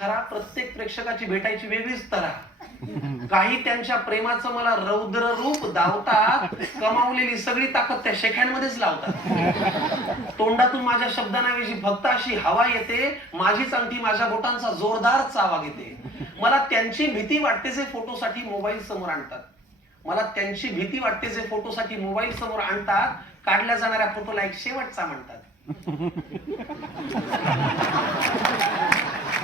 खरा, प्रत्येक प्रेक्षकाची भेटायची वेगळीच तऱ्हा. काही त्यांच्या प्रेमाचं मला रौद्र रूप दावतात, कमावलेली सगळी ताकद त्या शेख्यांमध्येच लावतात. तोंडातून माझ्या शब्दांऐवजी फक्त अशी हवा येते, माझीच अंगठी माझ्या बोटांचा जोरदार चावा घेते. मला त्यांची भीती वाटते जे फोटोसाठी मोबाईल समोर आणतात. मला त्यांची भीती वाटते जे फोटोसाठी मोबाईल समोर आणतात, काढल्या जाणाऱ्या फोटोला एक शेवटचा म्हणतात.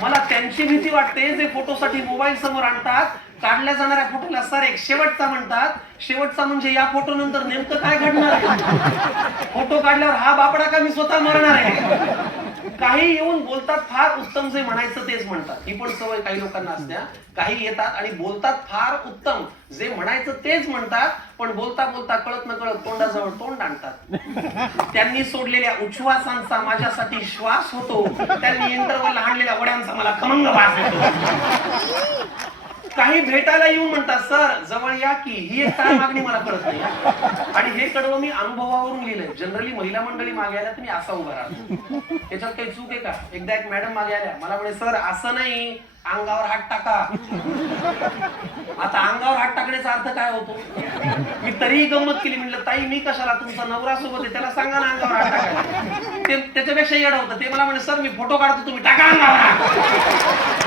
मला त्यांची भीती वाटते जे फोटोसाठी मोबाईल समोर आणतात, काढल्या जाणाऱ्या फोटोला सर एक शेवटचा म्हणतात. शेवटचा म्हणजे या फोटो नंतर नेमकं काय घडणार आहे? फोटो काढल्यावर हा बापडा का मी स्वतः मरणार आहे? काही येऊन बोलतात फार उत्तम, जे म्हणायचं तेच म्हणतात. ही पण सवय काही लोकांना असते. काही येतात आणि बोलतात फार उत्तम, जे म्हणायचं तेच म्हणतात, पण बोलता बोलता कळत न कळत तोंडाजवळ तोंड आणतात. त्यांनी सोडलेल्या उच्छ्वासांचा माझ्यासाठी श्वास होतो, त्यांनी इंटरव्हलला आणलेल्या वड्यांचा मला खमंग वास होतो. काही भेटायला येऊन म्हणतात सर जवळ या की, ही एक काय मागणी मला कळत नाही. आणि हे कडवं मी अनुभवावरून लिहिलंय. जनरली महिला मंडळी मागे आल्या तर मी असा उभा राहतो. त्याच्यात काही चूक आहे का? एकदा एक मॅडम मागे आल्या, मला म्हणे सर असं नाही, अंगावर हात टाका. आता अंगावर हात टाकण्याचा अर्थ काय होतो? मी तरीही गंमत केली, म्हणलं ताई मी कशाला, तुमचा नवरा सोबत आहे, त्याला सांगा ना अंगावर हात टाकायला. ते त्याच्यापेक्षा येडं होतं. ते मला म्हणे सर मी फोटो काढतो, तुम्ही टाका अंगावर.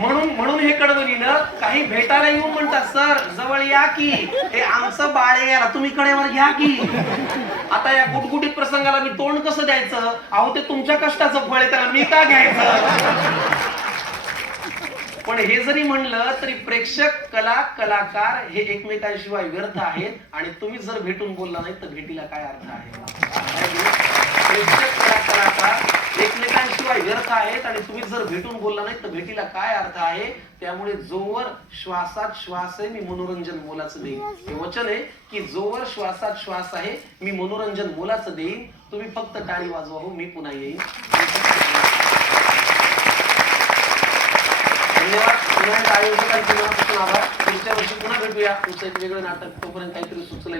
म्हणून हे कडवं लिहिलं. काही भेटायला येऊन म्हणतात सर जवळ या की, हे आमचं बाळ आहे, याला तुम्ही कडेवर घ्या की. आता या गुटगुटीत प्रसंगाला मी तोंड कसं द्यायचं? अहो ते तुमच्या कष्टाचं फळ आहे, त्याला मी का घ्यायचं? पण हे जरी म्हणलं तरी प्रेक्षक कला कलाकार हे एकमेकांशिवाय व्यर्थ आहेत. आणि तुम्ही जर भेटून बोलला नाही तर भेटीला काय अर्थ आहे? प्रेक्षक कला कलाकार एकमेकांशिवाय व्यर्थ आहेत आणि तुम्ही जर भेटून बोलला नाही तर भेटीला काय अर्थ आहे? त्यामुळे जोवर श्वासात श्वास आहे मी मनोरंजन मोलाचं देईन. हे वचन आहे की जोवर श्वासात श्वास आहे मी मनोरंजन मोलाचं देईन. तुम्ही फक्त टाळी वाजवा, हो मी पुन्हा येईन. धन्यवाद. पुन्हा आयोजकांचे मनापासून आभार. पुढच्या वर्षी पुन्हा भेटूया. तुमचं एक वेगळं नाटक. तोपर्यंत काहीतरी सुचलं